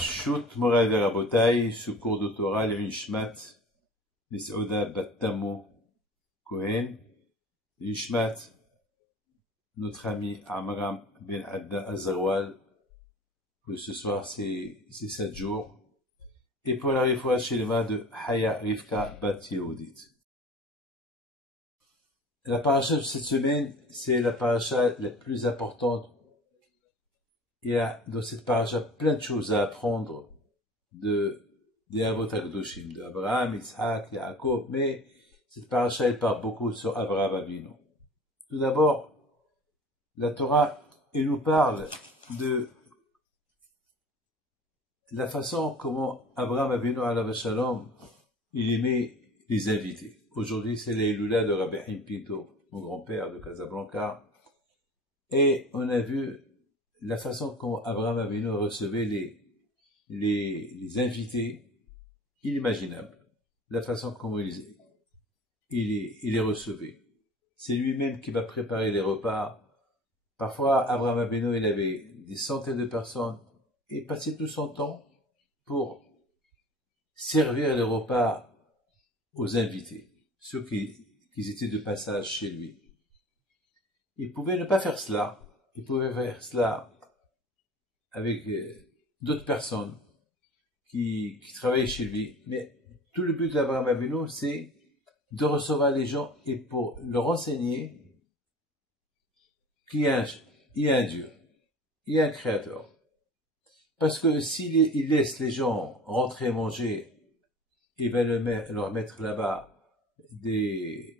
Shoot Moray Verabotai, ce cours de Torah, le Nishmat, Nisouda Battamo Cohen, Nishmat, notre ami Amram Ben Adda Azarwal, que ce soir c'est 7 jours, et pour la réfoua chez les mains de Haya Rivka Bat Yehudit. La paracha de cette semaine, c'est la paracha la plus importante. Il y a dans cette paracha plein de choses à apprendre des Avot HaKadoshim, de Abraham, Yitzhak, Yaakov, mais cette paracha, elle parle beaucoup sur Abraham Avinu. Tout d'abord, la Torah, elle nous parle de la façon comment Abraham Avinu, alav shalom, il aimait les invités. Aujourd'hui, c'est l'Eilula de Rabbi Haim Pinto, mon grand-père de Casablanca, et on a vu la façon dont Abraham Avinu recevait les invités, inimaginable. La façon dont il les recevait. C'est lui-même qui va préparer les repas. Parfois, Abraham Avinu, il avait des centaines de personnes et passait tout son temps pour servir les repas aux invités, ceux qui étaient de passage chez lui. Il pouvait ne pas faire cela. Il pouvait faire cela avec d'autres personnes qui travaillaient chez lui. Mais tout le but d'Abraham Avinu, c'est de recevoir les gens et pour leur enseigner qu'il y a un Dieu, il y a un Créateur. Parce que s'il laisse les gens rentrer et manger, il va leur mettre là-bas des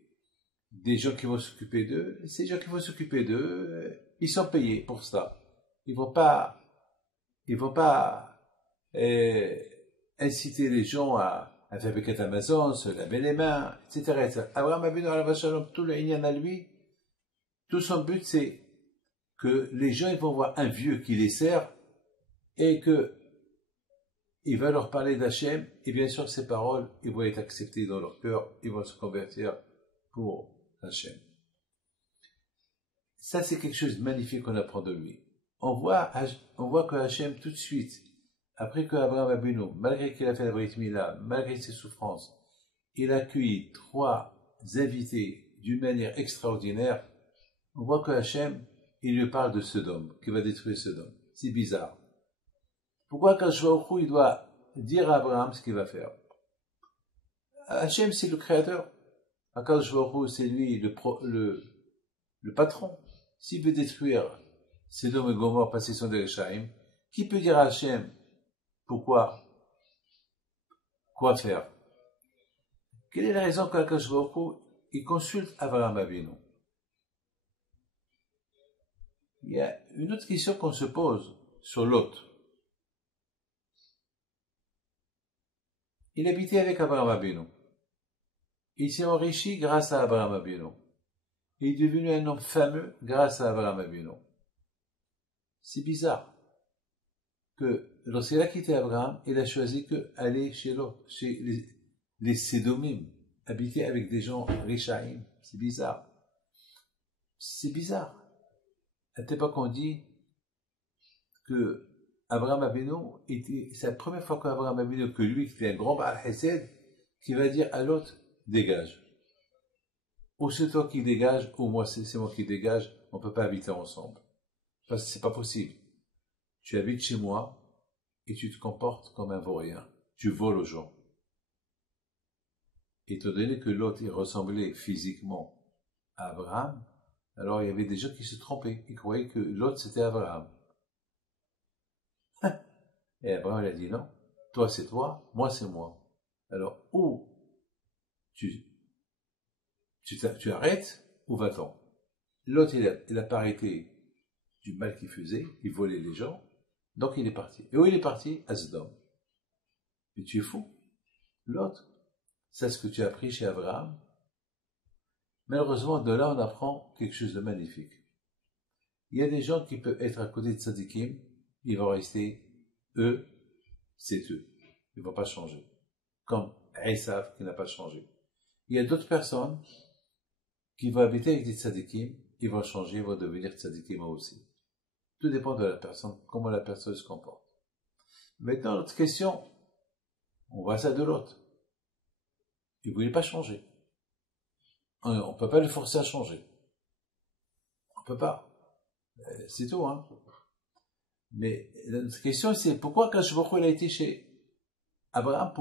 gens qui vont s'occuper d'eux. Ces gens qui vont s'occuper d'eux, ils sont payés pour ça. Ils vont pas inciter les gens à faire Birkat Hamazon, se laver les mains, etc. Abraham Avinu alav shalom, tout le inyan à lui, tout son but c'est que les gens ils vont voir un vieux qui les sert et que il va leur parler d'Hachem et bien sûr ces paroles ils vont être acceptées dans leur cœur, ils vont se convertir pour Hachem. Ça c'est quelque chose de magnifique qu'on apprend de lui. On voit que Hachem tout de suite, après que Abraham Avinu, malgré qu'il a fait la Brit Mila, malgré ses souffrances, il a accueilli 3 invités d'une manière extraordinaire, on voit que Hachem, il lui parle de Sodome, qui va détruire Sodome. C'est bizarre. Pourquoi Akadosh Baruch Hu, il doit dire à Abraham ce qu'il va faire? Hachem, c'est le créateur. Akadosh Baruch Hu, c'est lui le patron. S'il veut détruire Sodome et Gomorrhe parce qu'ils sont des Réchaïm, qui peut dire à Hachem pourquoi? Quoi faire? Quelle est la raison qu'Akadosh Baruch Hu, il consulte Abraham Avinu? Il y a une autre question qu'on se pose sur Lot. Il habitait avec Abraham Avinu. Il s'est enrichi grâce à Abraham Avinu. Il est devenu un homme fameux grâce à Abraham Avinu. C'est bizarre que lorsqu'il a quitté Abraham, il a choisi d'aller chez Lot, chez les Sédomim, habiter avec des gens Rishaïm. C'est bizarre. C'est bizarre. À cette époque, on dit que Abraham Avinu c'est la première fois qu'Abraham Avinu, que lui, qui est un grand Baal Hesed, qui va dire à l'autre, dégage. Ou c'est toi qui dégage, ou moi c'est moi qui dégage, on ne peut pas habiter ensemble. Parce que c'est pas possible. Tu habites chez moi, et tu te comportes comme un vaurien. Tu voles aux gens. Étant donné que l'autre, il ressemblait physiquement à Abraham, alors il y avait des gens qui se trompaient. Ils croyaient que l'autre, c'était Abraham. Et Abraham, il a dit non. Toi, c'est toi, moi, c'est moi. Alors, ou tu arrêtes, ou va-t'en. L'autre, il a pas arrêté du mal qu'il faisait, il volait les gens, donc il est parti. Et où il est parti? À Sodome. Mais tu es fou. L'autre, c'est ce que tu as appris chez Abraham. Malheureusement, de là, on apprend quelque chose de magnifique. Il y a des gens qui peuvent être à côté de Tzadikim, ils vont rester, eux, c'est eux. Ils ne vont pas changer. Comme Esav qui n'a pas changé. Il y a d'autres personnes qui vont habiter avec des Tzadikim, ils vont changer, ils vont devenir Tzadikim aussi. Tout dépend de la personne, comment la personne se comporte. Maintenant, l'autre question, on voit ça de l'autre. Il ne voulait pas changer. On ne peut pas le forcer à changer. On ne peut pas. C'est tout, hein. Mais l'autre question, c'est pourquoi Akadosh Baruch Hu, il a été chez Abraham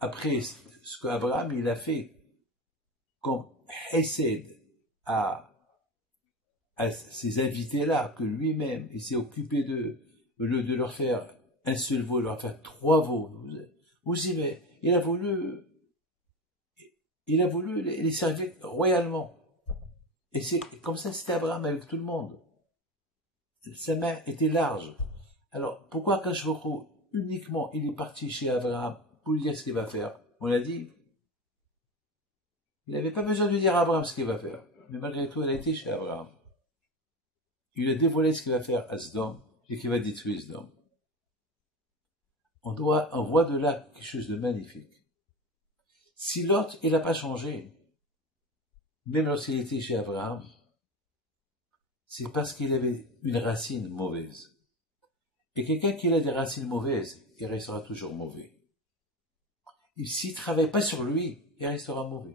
après ce qu'Abraham, il a fait comme Hesed à ces invités-là, que lui-même, il s'est occupé d'eux, au lieu de leur faire un seul veau, de leur faire 3 veaux. Vous imaginez, il a voulu les servir royalement. Et c'est comme ça, c'était Abraham avec tout le monde. Sa main était large. Alors, pourquoi Akadosh Baruch Hu, uniquement, il est parti chez Abraham pour lui dire ce qu'il va faire? On l'a dit. Il n'avait pas besoin de dire à Abraham ce qu'il va faire. Mais malgré tout, il a été chez Abraham. Il lui a dévoilé ce qu'il va faire à Sdom et qu'il va détruire Sdom. On voit de là quelque chose de magnifique. Si l'autre, il n'a pas changé, même lorsqu'il était chez Abraham, c'est parce qu'il avait une racine mauvaise. Et quelqu'un qui a des racines mauvaises, il restera toujours mauvais. Et s'il ne travaille pas sur lui, il restera mauvais.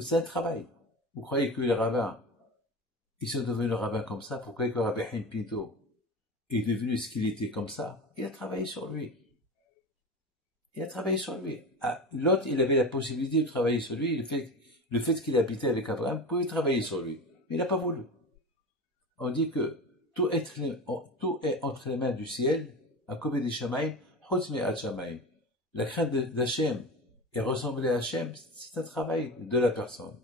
C'est un travail. Vous croyez que les rabbins, ils sont devenus rabbins comme ça? Pourquoi que Rabbi Haim Pinto est devenu ce qu'il était comme ça? Il a travaillé sur lui. Il a travaillé sur lui. L'autre, il avait la possibilité de travailler sur lui. Le fait qu'il habitait avec Abraham pouvait travailler sur lui. Mais il n'a pas voulu. On dit que tout est entre les mains du ciel, à Kobé des Shamaïm, Hotmi al Shamaïm. La crainte d'Hachem et ressembler à Hachem, c'est un travail de la personne.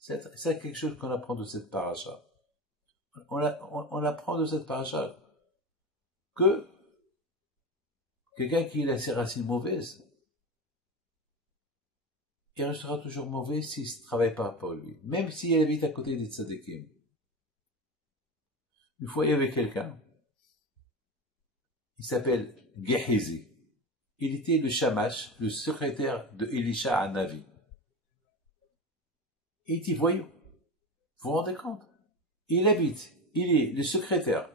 C'est quelque chose qu'on apprend de cette paracha. On apprend de cette paracha que quelqu'un qui a ses racines mauvaises, il restera toujours mauvais s'il ne travaille pas pour lui, même s'il habite à côté des tzadikim. Une fois, il y avait quelqu'un, il s'appelle Gehazi. Il était le shamash, le secrétaire de Elisha à Navi. Il était voyou. Vous vous rendez compte? Il est le secrétaire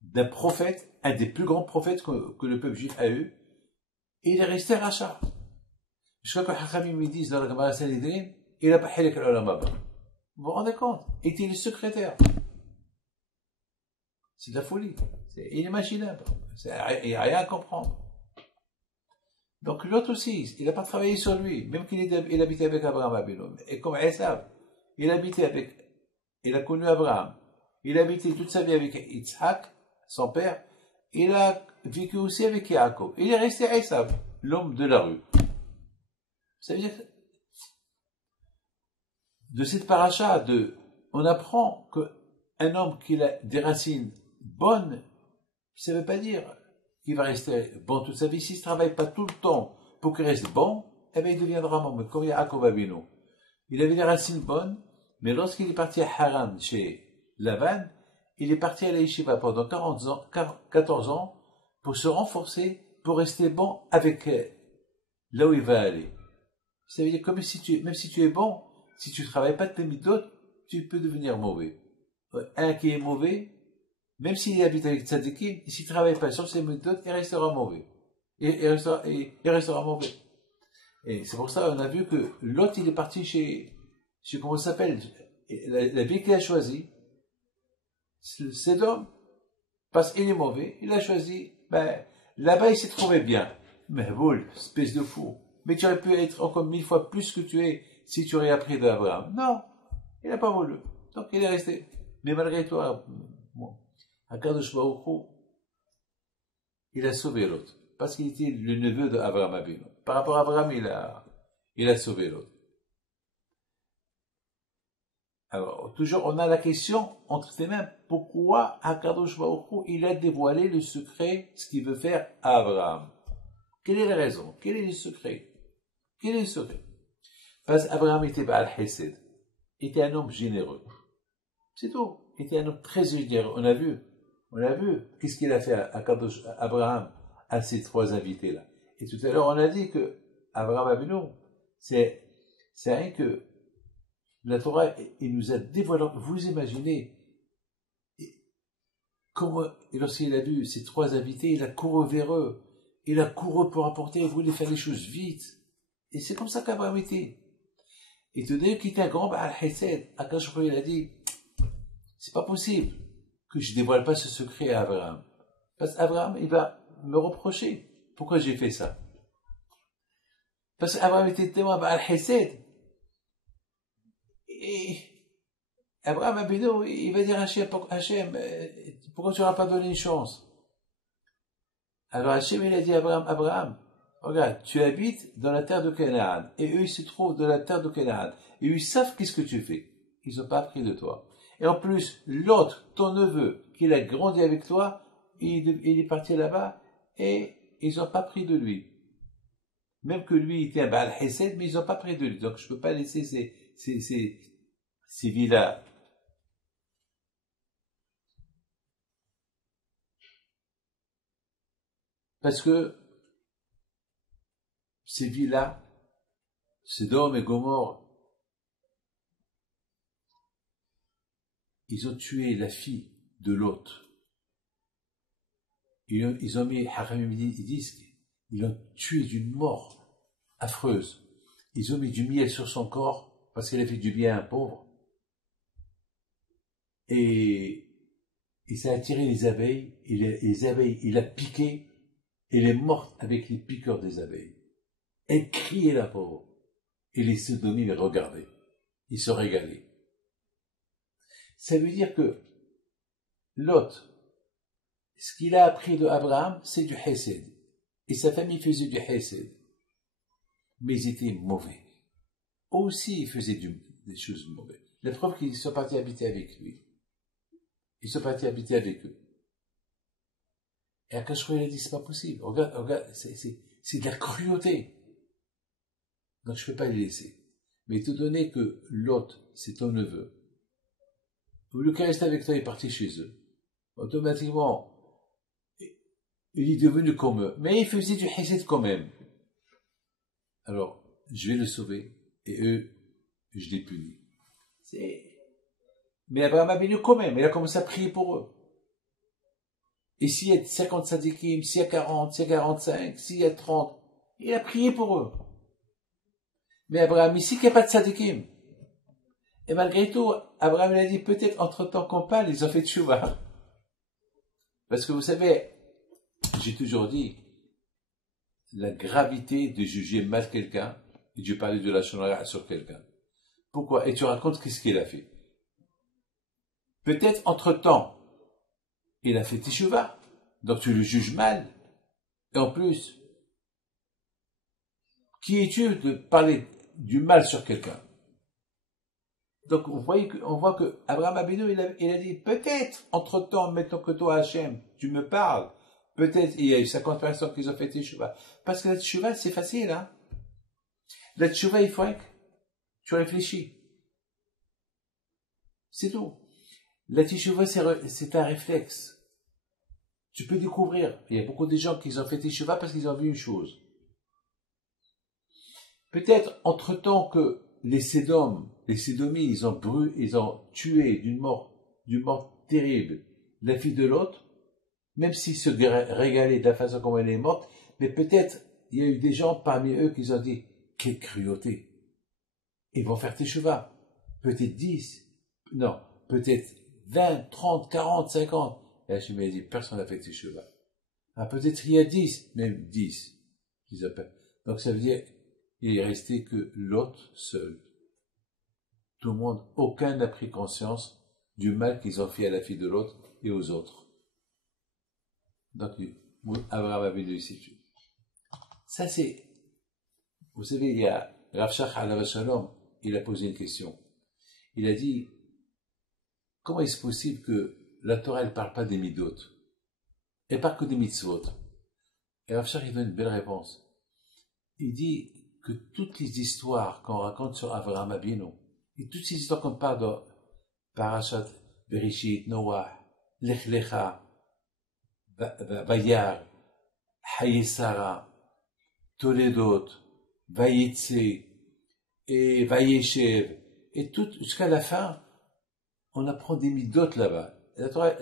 d'un prophète, un des plus grands prophètes que le peuple juif a eu, et il est resté rachat. Je crois que Hachamim me disent dans la Gemara Sanhedrin, il n'a pas hilek al-olam. Vous vous rendez compte? Il était le secrétaire. C'est de la folie. C'est inimaginable. Il n'y a rien à comprendre. Donc l'autre aussi, il n'a pas travaillé sur lui, même qu'il habitait avec Abraham Abino. Et comme Esav, il a connu Abraham, il a habité toute sa vie avec Yitzhak, son père, il a vécu aussi avec Yaakov. Il est resté Esav, l'homme de la rue. Ça veut dire que de cette paracha, on apprend qu'un homme qui a des racines bonnes, ça ne veut pas dire qu'il va rester bon toute sa vie. S'il ne travaille pas tout le temps pour qu'il reste bon, eh bien il deviendra mauvais, comme Yaakov Avinu. Il avait des racines bonnes, mais lorsqu'il est parti à Haran, chez Lavan, il est parti à la yeshiva pendant 14 ans pour se renforcer, pour rester bon avec là où il va aller. Ça veut dire que même si tu es bon, si tu ne travailles pas de tes mitzvot, tu peux devenir mauvais. Un qui est mauvais, même s'il habite avec tzadikim, s'il ne travaille pas sur ses méthodes, il restera mauvais. Il restera mauvais. Et c'est pour ça qu'on a vu que l'autre, il est parti chez comment ça s'appelle, la ville qu'il a choisie, c'est l'homme, parce qu'il est mauvais, il a choisi, là-bas il s'est trouvé bien. Mais boule, espèce de fou. Mais tu aurais pu être encore 1000 fois plus que tu es si tu aurais appris d'Abraham. Non, il n'a pas voulu. Donc il est resté. Mais malgré toi, Akadosh Baruch Hu, il a sauvé l'autre. Parce qu'il était le neveu d'Abraham Avinu. Par rapport à Abraham, il a sauvé l'autre. Alors, toujours, on a la question entre ses mains. Pourquoi Akadosh Baruch Hu, il a dévoilé le secret, ce qu'il veut faire à Abraham? Quelle est la raison? Quel est le secret? Quel est le secret? Parce qu'Abraham était Baal Hesed. Il était un homme généreux. C'est tout. Il était un homme très généreux. On a vu. Qu'est-ce qu'il a fait à Abraham, à ces 3 invités-là. Et tout à l'heure, on a dit que Abraham Avinu, c'est rien que la Torah, il nous a dévoilé. Vous imaginez, et lorsqu'il a vu ces trois invités, il a couru vers eux. Il a couru pour apporter, il voulait faire les choses vite. Et c'est comme ça qu'Abraham était. Et tout d'un coup, qu'il était un grand Baal Hesed, Akash il a dit, c'est pas possible que je dévoile pas ce secret à Abraham. Parce qu'Abraham, il va me reprocher. Pourquoi j'ai fait ça? Parce qu'Abraham était tellement Baal Hesed. Et Abraham Abino, il va dire à Hachem, pourquoi tu n'auras pas donné une chance? Alors Hachem, il a dit à Abraham, regarde, tu habites dans la terre de Canaan, et eux, ils se trouvent dans la terre de Canaan, et eux, ils savent qu'est-ce que tu fais. Ils n'ont pas appris de toi. Et en plus, l'autre, ton neveu, qui a grandi avec toi, il est parti là-bas, et ils n'ont pas pris de lui. Même que lui, il était un Baal Hesed, mais ils n'ont pas pris de lui. Donc, je ne peux pas laisser ces villas. Parce que ces villas, Sodome et Gomorrhe, ils ont tué la fille de l'hôte. Ils ont mis, ils disent, ils l'ont tué d'une mort affreuse. Ils ont mis du miel sur son corps parce qu'elle a fait du bien à un pauvre. Et ça a attiré les abeilles, et les abeilles, il a piqué, et elle est morte avec les piqûres des abeilles. Elle criait la pauvre. Et les sodomies les regardaient. Ils se régalaient. Ça veut dire que Lot, ce qu'il a appris de Abraham, c'est du Hesed. Et sa famille faisait du Hesed. Mais ils étaient mauvais. Aussi, ils faisaient des choses mauvaises. La preuve qu'ils sont partis habiter avec lui. Ils sont partis habiter avec eux. Et Akash il a dit, c'est pas possible. Regarde, c'est de la cruauté. Donc je ne peux pas les laisser. Mais étant donné que l'autre, c'est ton neveu, au lieu qu'il reste avec toi, il est parti chez eux. Automatiquement, il est devenu comme eux. Mais il faisait du hesed quand même. Alors, je vais le sauver, et eux, je les punis. Mais Abraham a béni quand même, il a commencé à prier pour eux. Et s'il y a 50 sadikim, s'il y a 40, s'il y a 45, s'il y a 30, il a prié pour eux. Mais Abraham, ici, qu'il n'y a pas de sadikim. Et malgré tout, Abraham a dit, peut-être entre-temps qu'on parle, ils ont fait tchouva. Parce que vous savez, j'ai toujours dit, la gravité de juger mal quelqu'un, et de parler de la shonara sur quelqu'un. Pourquoi? Et tu racontes qu'est-ce qu'il a fait. Peut-être entre-temps, il a fait tchouva. Donc tu le juges mal. Et en plus, qui es-tu de parler du mal sur quelqu'un? Donc on voit que Abraham Abino, il a dit, peut-être, entre-temps, mettons que toi, Hachem, tu me parles, peut-être il y a eu 50 personnes qui ont fait teshuva. Parce que la teshuva, c'est facile, hein. La teshuva, il faut que tu réfléchis. C'est tout. La teshuva, c'est un réflexe. Tu peux découvrir. Il y a beaucoup de gens qui ont fait teshuva parce qu'ils ont vu une chose. Peut-être, entre-temps que les Sédomis, ils ont tué d'une mort terrible la fille de l'autre, même s'ils se régalaient de la façon comme elle est morte, mais peut-être il y a eu des gens parmi eux qui ont dit, quelle cruauté. Ils vont faire teshuva. Peut-être 10, non, peut-être 20, 30, 40, 50. Et là, je me dis, personne n'a fait teshuva. Ah, peut-être il y a 10, même 10, qu'ils appellent. Donc ça veut dire, il est resté que l'autre seul. Tout le monde, aucun n'a pris conscience du mal qu'ils ont fait à la fille de l'autre et aux autres. Donc, Abraham avait réussi. Ça c'est, vous savez, il y a Rav Shach alav shalom, il a posé une question. Il a dit, comment est-ce possible que la Torah ne parle pas des midot? Elle parle que des mitzvot. Et Rav Shach, il donne une belle réponse. Il dit que toutes les histoires qu'on raconte sur Avraham Avinu, et toutes ces histoires qu'on parle de Parashat Bereshit, Noah, Lech Lecha, Vayar, Hayesara, Toledot, Vayitse, et Vayeshev, et tout, jusqu'à la fin, on apprend des midotes là-bas. La Torah,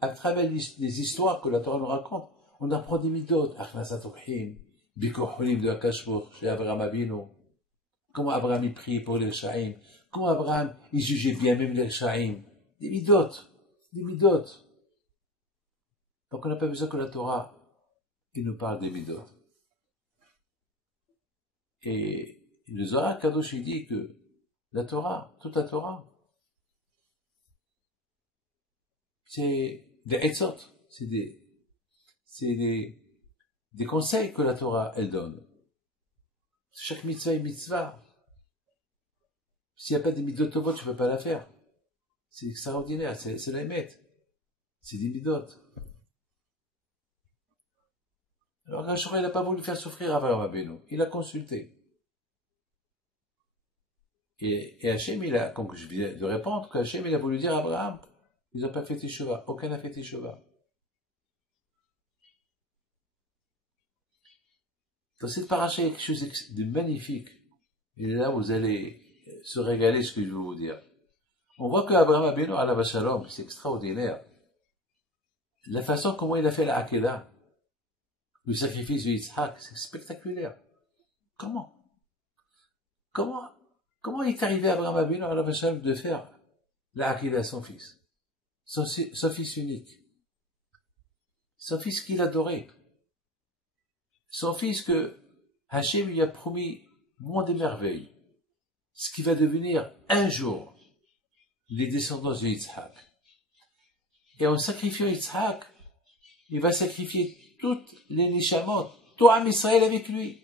à travers les histoires que la Torah nous raconte, on apprend des midotes. Achnasat Ruhim, Bikur Hulim de Akashbour, chez Abraham Avinu. Comment Abraham y prie pour les Rechaim. Comment Abraham il jugeait bien même les Rechaim. Des midotes. Des midotes. Donc on n'a pas besoin que la Torah il nous parle des midotes. Et le Zohar Kadosh il dit que la Torah, toute la Torah, c'est des etzot, c'est des conseils que la Torah elle donne. Chaque mitzvah est mitzvah. S'il n'y a pas des midot tovot, tu ne peux pas la faire. C'est extraordinaire, c'est la émette. C'est des midot. Alors Rachel, il n'a pas voulu faire souffrir Abraham Avinu. Il a consulté. Et Hachem, comme je viens de répondre, qu'Hachem, il a voulu dire à Abraham, ils n'ont pas fait Teshuvah. Aucun n'a fait Teshuvah. Dans cette paracha, il y a quelque chose de magnifique. Et là, vous allez se régaler ce que je vais vous dire. On voit qu'Abraham Avinu, alav shalom, c'est extraordinaire. La façon comment il a fait la Akedah, le sacrifice de Yitzhak, c'est spectaculaire. Comment il est arrivé à Abraham Avinu, alav shalom, de faire la Akedah à son fils? Son fils unique. Son fils qu'il adorait. Son fils que Hachem lui a promis monde des merveilles. Ce qui va devenir un jour les descendants de Yitzhak. Et en sacrifiant Yitzhak, il va sacrifier toutes les Neshamot, tout Am Israël avec lui.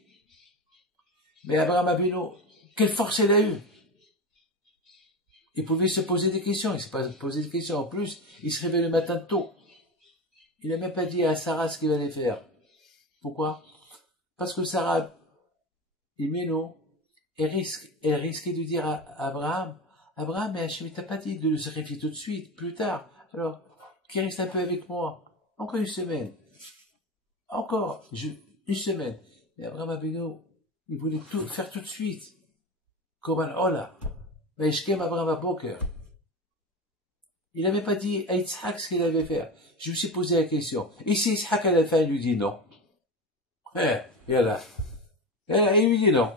Mais Abraham Avinu, quelle force il a eu? Il pouvait se poser des questions, il ne s'est pas posé des questions. En plus, il se réveille le matin tôt. Il n'a même pas dit à Sarah ce qu'il allait faire. Pourquoi? Parce que Sarah, elle risquait de dire à Abraham, mais Hachem t'a pas dit de le sacrifier tout de suite, plus tard. Alors, qu'il reste un peu avec moi. Encore une semaine. Encore une semaine. Mais Abraham Avinu, il voulait tout faire tout de suite. Comme un hola. Mais Ishkem Abraham Aboker. Il n'avait pas dit à Yitzhak ce qu'il allait faire. Je me suis posé la question. Et si Yitzhak allait faire, il lui dit non. Et là. Il lui dit non.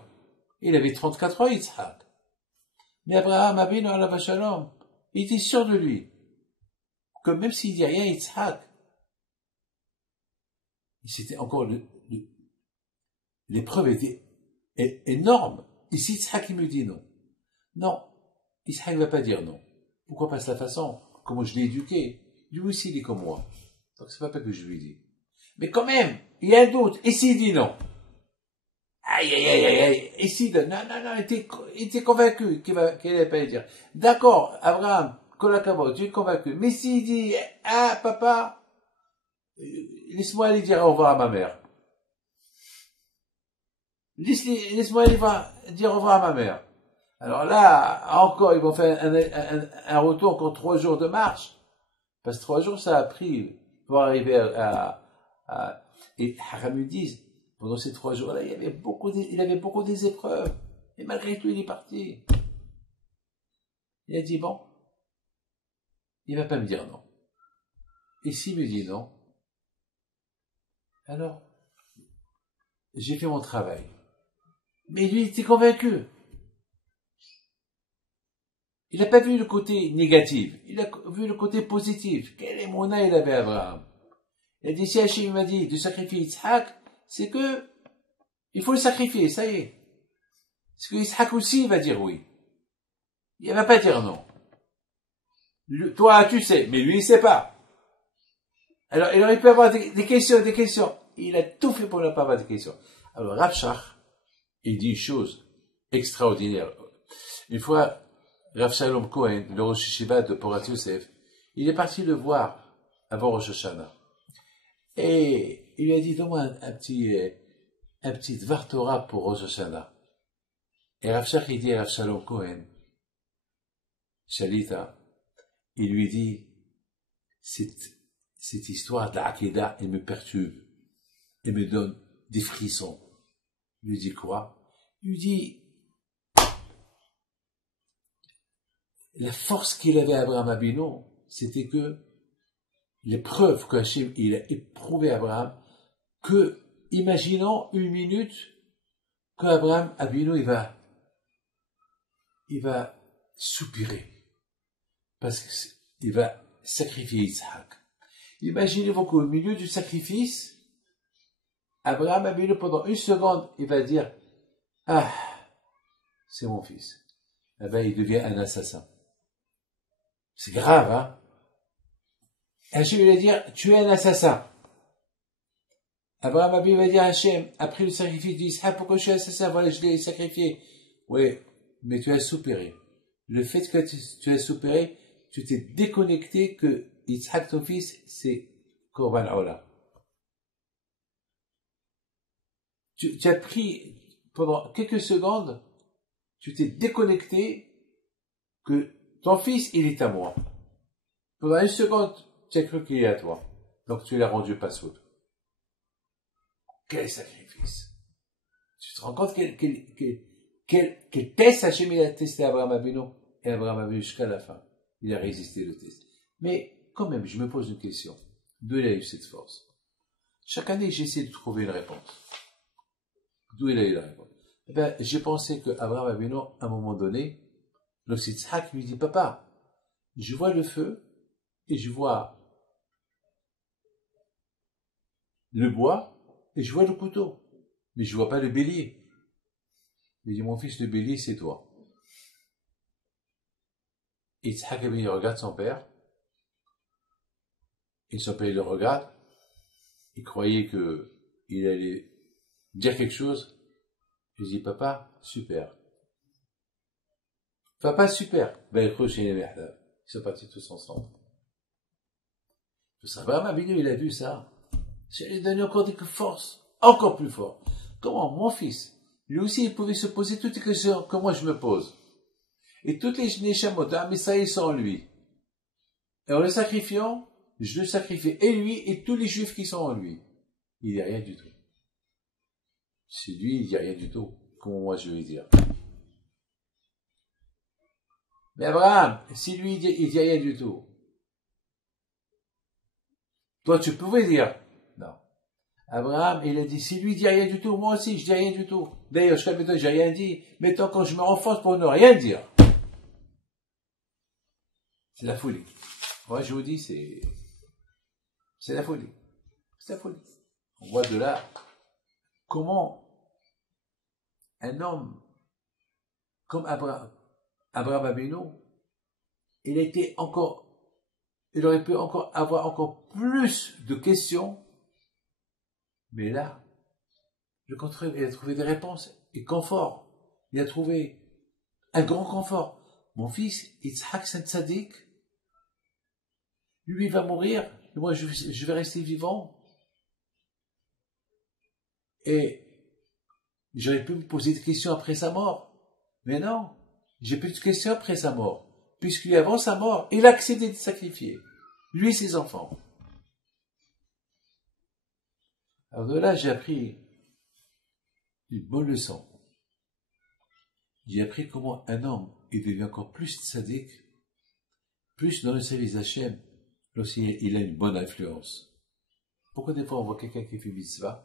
Il avait 34 ans, Yitzhak. Mais Abraham Avinu alav shalom, il était sûr de lui. Que même s'il dit rien, Yitzhak, c'était encore l'épreuve était énorme. Ici, Yitzhak, il me dit non. Non. Yitzhak ne va pas dire non. Pourquoi pas de la façon, comment je l'ai éduqué? Lui aussi, il est comme moi. Donc c'est pas que je lui dis. Mais quand même, il y a un doute. Et s'il dit non? Aïe, aïe, aïe, aïe, aïe. Et s'il dit non, il était convaincu qu'il n'allait pas le dire. D'accord, Abraham, Kolakavod, tu es convaincu. Mais s'il dit, ah, papa, laisse-moi aller dire au revoir à ma mère. Laisse-moi aller dire au revoir à ma mère. Alors là, encore, ils vont faire un retour encore 3 jours de marche. Parce que 3 jours, ça a pris pour arriver et Haram lui dit, pendant ces 3 jours-là, il avait beaucoup des épreuves. Et malgré tout, il est parti. Il a dit, bon, il va pas me dire non. Et s'il me dit non, alors, j'ai fait mon travail. Mais lui, il était convaincu. Il n'a pas vu le côté négatif. Il a vu le côté positif. Quel émona il avait Abraham? Il a dit, si Hachem m'a dit de sacrifier Yitzhak, c'est que il faut le sacrifier, ça y est. Parce que Yitzhak aussi, il va dire oui. Il ne va pas dire non. Toi, tu sais, mais lui, il ne sait pas. Alors, il aurait pu avoir des questions. Il a tout fait pour ne pas avoir des questions. Alors, Rav Shach, il dit une chose extraordinaire. Une fois, Rav Shalom Cohen, le Rosh Yeshiva de Porat Yosef, il est parti le voir avant Rosh Hashanah. Et il lui a dit, donne-moi un petit Dvar Torah pour Rosh Hashanah. Et Rav Shach, il dit à Rav Shalom Cohen, Shalita, il lui dit, cette histoire d'Akedah, elle me perturbe, elle me donne des frissons. Il lui dit quoi? Il lui dit, la force qu'il avait Abraham Avinu, c'était que les preuves qu'Hachem il a éprouvé à Abraham, que, imaginons une minute, qu'Abraham Avinu il va soupirer, parce qu'il va sacrifier Isaac. Imaginez-vous qu'au milieu du sacrifice, Abraham Avinu, pendant une seconde, il va dire, ah, c'est mon fils. Eh ben, il devient un assassin. C'est grave, hein? Hachem va dire, tu es un assassin. Abraham Avinu va dire à Hachem, après le sacrifice d'Isaac, pourquoi je suis assassin? Voilà, je l'ai sacrifié. Oui, mais tu as soupiré. Le fait que tu as soupiré, tu t'es déconnecté que Isaac, ton fils, c'est Korban Ola. Tu as pris, pendant quelques secondes, tu t'es déconnecté que ton fils, il est à moi. Pendant une seconde, tu as cru qu'il est à toi. Donc tu l'as rendu pas sourd. Quel sacrifice! Tu te rends compte quel test Hachem il a testé Abraham Avinu, et Abraham Avinu jusqu'à la fin. Il a résisté le test. Mais quand même, je me pose une question. D'où il a eu cette force? Chaque année, j'essaie de trouver une réponse. D'où il a eu la réponse? Eh ben, j'ai pensé qu'Abraham Avinu, à un moment donné, lorsque Yitzhak lui dit, papa, je vois le feu, et je vois le bois, et je vois le couteau. Mais je vois pas le bélier. Il dit, mon fils, le bélier, c'est toi. Et Yitzhak, il regarde son père, et son père, il le regarde, il croyait qu'il allait dire quelque chose. Il dit, papa, super. Papa, super. Ben, ils sont partis tous ensemble. Ça va, Mabino, il a vu ça. Ça lui a donné encore des forces, encore plus fort. Comment, mon fils, lui aussi, il pouvait se poser toutes les questions que moi je me pose. Et toutes les Neshamot, mais ça, ils sont en lui. Et en le sacrifiant, je le sacrifie, et lui, et tous les juifs qui sont en lui. Il n'y a rien du tout. C'est lui, il n'y a rien du tout. Comment moi je vais dire. Mais Abraham, si lui, il dit rien du tout. Toi, tu pouvais dire. Non. Abraham, il a dit, si lui dit rien du tout, moi aussi, je dis rien du tout. D'ailleurs, jusqu'à maintenant, j'ai rien dit. Maintenant, quand je me renforce pour ne rien dire. C'est la folie. Moi, je vous dis, c'est la folie. C'est la folie. On voit de là comment un homme comme Abraham Avinu, il aurait pu encore avoir encore plus de questions, mais là, le contraire, il a trouvé des réponses et confort. Il a trouvé un grand confort. Mon fils, Yitzhak Tzadik, lui va mourir, et moi je vais rester vivant. Et j'aurais pu me poser des questions après sa mort. Mais non, j'ai plus de questions après sa mort. Puisque avant sa mort, il a accepté de sacrifier. Lui et ses enfants. Alors de là, j'ai appris une bonne leçon. J'ai appris comment un homme est devenu encore plus tzaddik, plus dans le service d'Hachem, lorsqu'il a une bonne influence. Pourquoi des fois on voit quelqu'un qui fait mitzvah,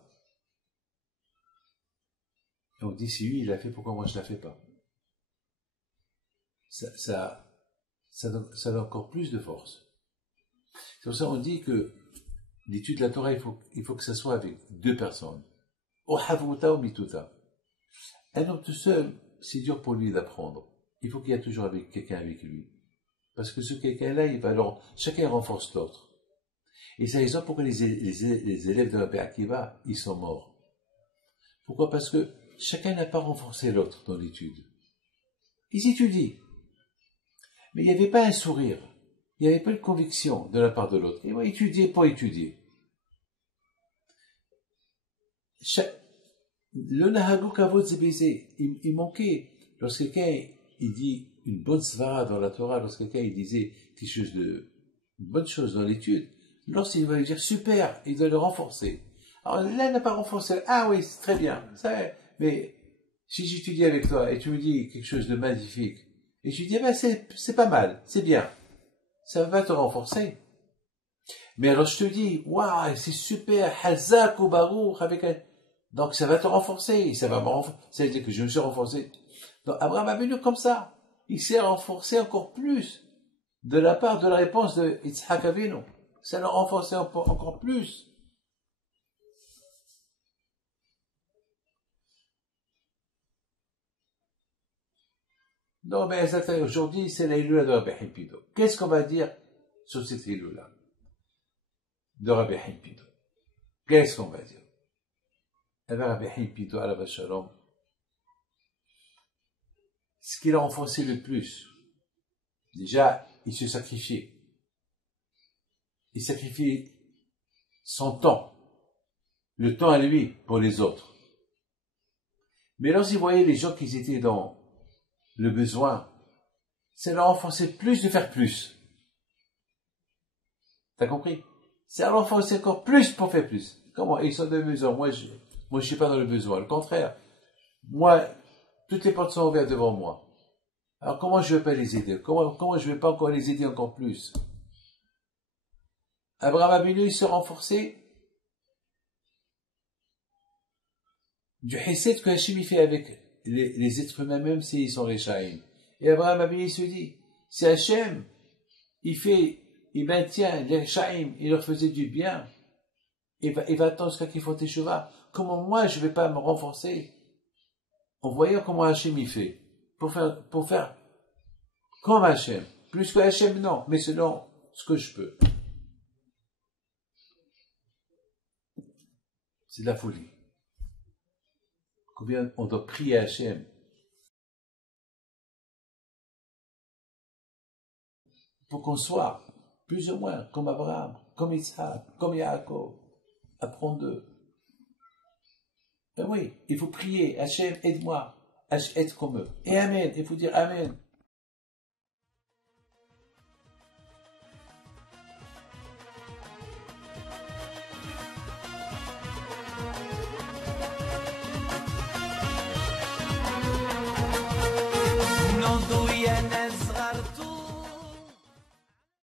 et on dit si lui il l'a fait, pourquoi moi je ne la fais pas? Ça donne encore plus de force. C'est pour ça qu'on dit que l'étude de la Torah, il faut que ça soit avec deux personnes. O havuta ou mituta. Un homme tout seul, c'est dur pour lui d'apprendre. Il faut qu'il y ait toujours quelqu'un avec lui. Parce que ce quelqu'un-là, chacun renforce l'autre. Et c'est la raison pourquoi les élèves de Rabbi Akiva, ils sont morts. Pourquoi? Parce que chacun n'a pas renforcé l'autre dans l'étude. Ils étudient. Mais il n'y avait pas un sourire. Il n'y avait pas une conviction de la part de l'autre. Ils vont étudier pour étudier. Le Nahagu Kavod Zebeze, il manquait. Lorsque quelqu'un, il dit une bonne svara dans la Torah, lorsque quelqu'un, il disait quelque chose une bonne chose dans l'étude, lorsqu'il va lui dire super, il doit le renforcer. Alors là, il n'a pas renforcé. Ah oui, c'est très bien. Mais si j'étudie avec toi et tu me dis quelque chose de magnifique, et je dis, ben c'est pas mal, c'est bien. ça va te renforcer. Mais alors je te dis, waouh, c'est super, Hazak ou Baruch, donc ça va te renforcer, ça va me renforcer, c'est-à-dire que je me suis renforcé. Donc Abraham a venu comme ça, il s'est renforcé encore plus de la part de la réponse de Yitzhak Avinu. Ça l'a renforcé encore plus. Non, mais aujourd'hui, c'est la Iloula de Rabbi Himpido. Qu'est-ce qu'on va dire sur cette Iloula de Rabbi Himpido? Qu'est-ce qu'on va dire? Eh bien, Rabbi Himpido, à la Shalom, ce qu'il a renforcé le plus, déjà, il se sacrifiait. Il sacrifiait son temps, le temps à lui pour les autres. Mais lorsqu'il voyait les gens qui étaient dans le besoin, ça leur renforçait plus de faire plus. T'as compris? Ça leur renforçait encore plus pour faire plus. Comment? Ils sont dans le besoin. Moi, je suis pas dans le besoin. Au contraire. Moi, toutes les portes sont ouvertes devant moi. Alors, comment je vais pas les aider? Comment je vais pas encore les aider encore plus? Abraham Avinu, il se renforçait du chesed que Hachem il fait avec les êtres humains, même s'ils sont réchaïm. Et Abraham Avinu, il se dit, si Hachem, il maintient les réchaïm, il leur faisait du bien, il va attendre jusqu'à qu'ils font teshuva. Comment moi, je vais pas me renforcer en voyant comment Hachem il fait, pour faire comme Hachem. Plus que Hachem, non, mais selon ce que je peux. C'est de la folie. Combien on doit prier à Hachem pour qu'on soit plus ou moins comme Abraham, comme Isaac, comme Yaakov. Apprendre d'eux. Ben oui, il faut prier. Hachem, aide-moi. Être comme eux. Et Amen. Il faut dire Amen.